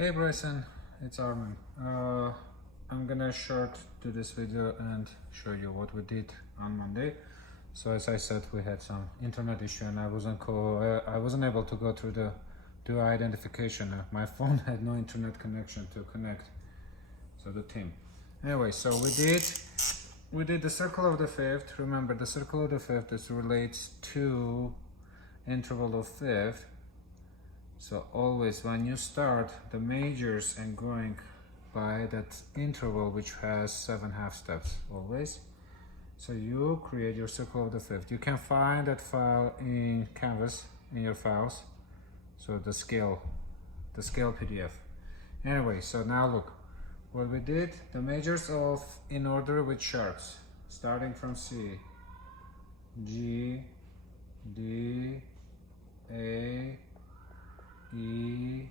Hey Bryson, it's Armin. I'm gonna short do this video and show you what we did on Monday. So as I said, we had some internet issue and I wasn't able to go through the do identification. My phone had no internet connection to connect. So the team. Anyway, so we did the circle of the fifth. Remember, the circle of the fifth is relates to interval of fifth. So always when you start the majors and going by that interval which has 7 half steps, always. So you create your circle of the fifth. You can find that file in Canvas in your files. So the scale PDF. Anyway, so now look what we did. The majors of in order with sharps, starting from C, G, D, A, E,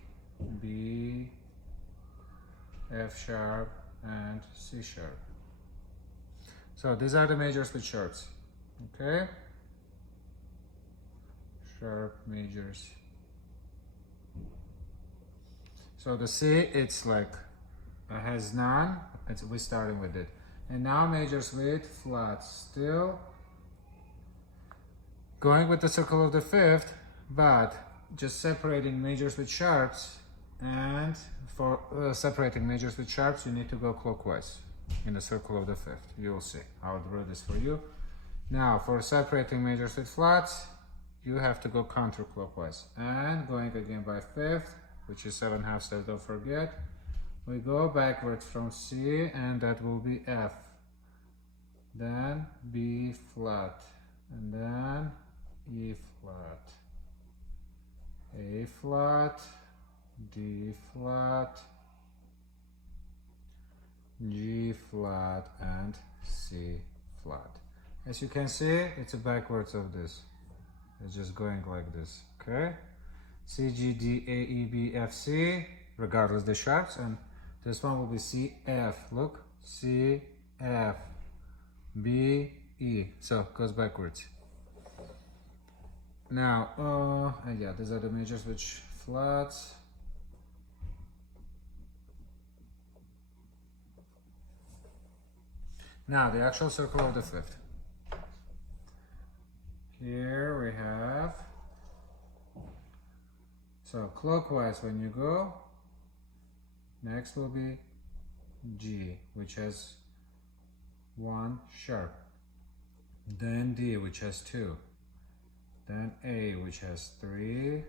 B, F sharp, and C sharp. So these are the majors with sharps. Okay? Sharp majors. So the C, it's like has none. We're starting with it. And now majors with flats. Still going with the circle of the fifth, but just separating majors with sharps. And for separating majors with sharps, you need to go clockwise in the circle of the fifth. You'll see. I'll draw this for you. Now, for separating majors with flats, you have to go counterclockwise. And going again by fifth, which is 7 half steps, don't forget. We go backwards from C, and that will be F. Then B flat, and then E flat, A flat, D flat, G flat, and C flat. As you can see, it's a backwards of this. It's just going like this, okay? C, G, D, A, E, B, F, C, regardless the sharps, and this one will be C, F. Look, C, F, B, E. So it goes backwards. Now, and yeah, these are the majors with flats. Now the actual circle of the fifth. Here we have, so clockwise when you go, next will be G, which has 1 sharp, then D, which has 2, then A, which has 3,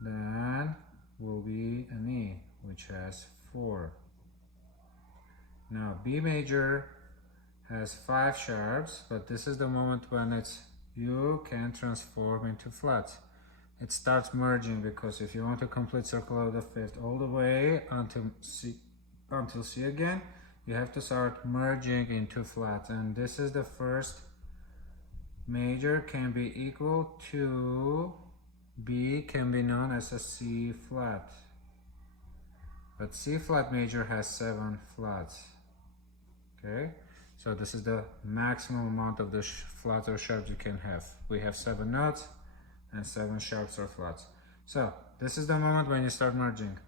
then will be an E, which has 4. Now B major has 5 sharps, but this is the moment when you can transform into flats. It starts merging, because if you want to complete circle of the fifth all the way until C again, you have to start merging into flats, and this is the first major can be equal to B, can be known as a C flat, but C flat major has 7 flats. Okay, so this is the maximum amount of the flats or sharps you can have. We have 7 notes and 7 sharps or flats. So this is the moment when you start merging.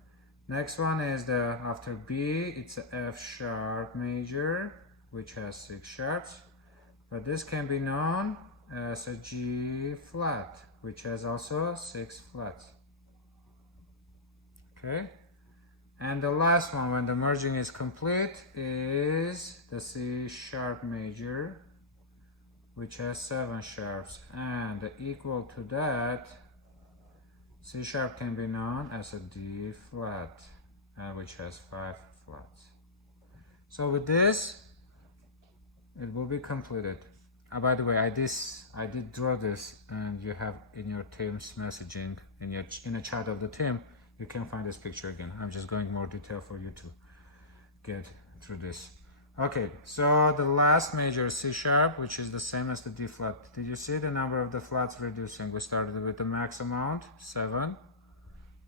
Next one is the after B, it's a F sharp major, which has 6 sharps, but this can be known as a G flat, which has also 6 flats. Okay. And the last one, when the merging is complete, is the C sharp major, which has 7 sharps, and the equal to that, C sharp can be known as a D flat, which has 5 flats. So with this, it will be completed. By the way, I did draw this, and you have in your team's messaging, in a chat of the team, you can find this picture again. I'm just going more detail for you to get through this. Okay, so the last major is C sharp, which is the same as the D flat. Did you see the number of the flats reducing? We started with the max amount, 7,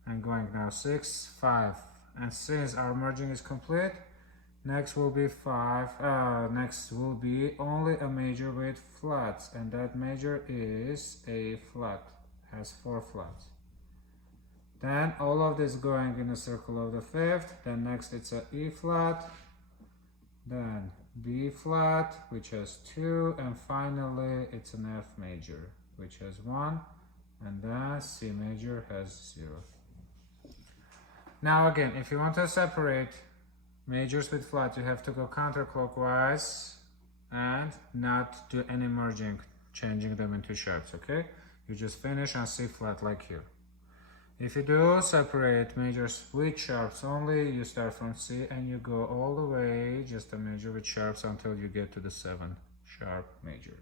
and going now 6, 5. And since our merging is complete, next will be 5. Next will be only a major with flats, and that major is A flat, has 4 flats. Then all of this going in a circle of the fifth. Then next it's a E flat, then B flat, which has 2, and finally it's an F major, which has 1, and then C major has 0. Now again, if you want to separate majors with flat, you have to go counterclockwise and not do any merging, changing them into sharps, okay? You just finish on C flat like here. If you do separate majors with sharps only, you start from C and you go all the way, just a major with sharps until you get to the 7 sharp major.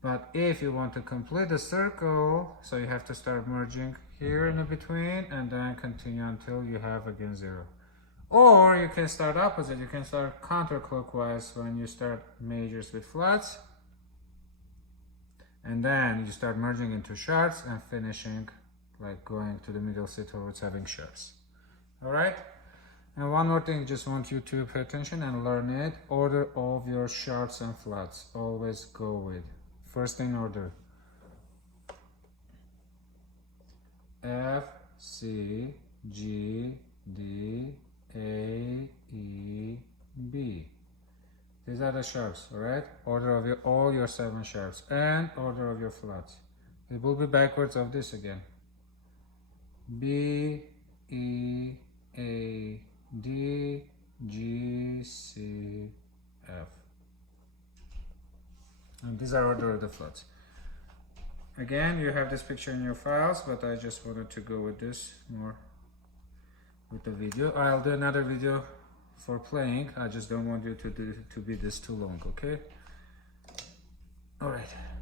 But if you want to complete the circle, so you have to start merging here in the between and then continue until you have again 0. Or you can start opposite, you can start counterclockwise when you start majors with flats. And then you start merging into sharps and finishing like going to the middle C towards having sharps. Alright? And one more thing, just want you to pay attention and learn it. Order of your sharps and flats. Always go with first in order. F, C, G, D, A, E, B. These are the sharps, alright? Order of all your 7 sharps and order of your flats. It will be backwards of this again. B, E, A, D, G, C, F. And these are order of the flats. Again, you have this picture in your files, but I just wanted to go with this more with the video. I'll do another video for playing. I just don't want you to be this too long, okay? All right.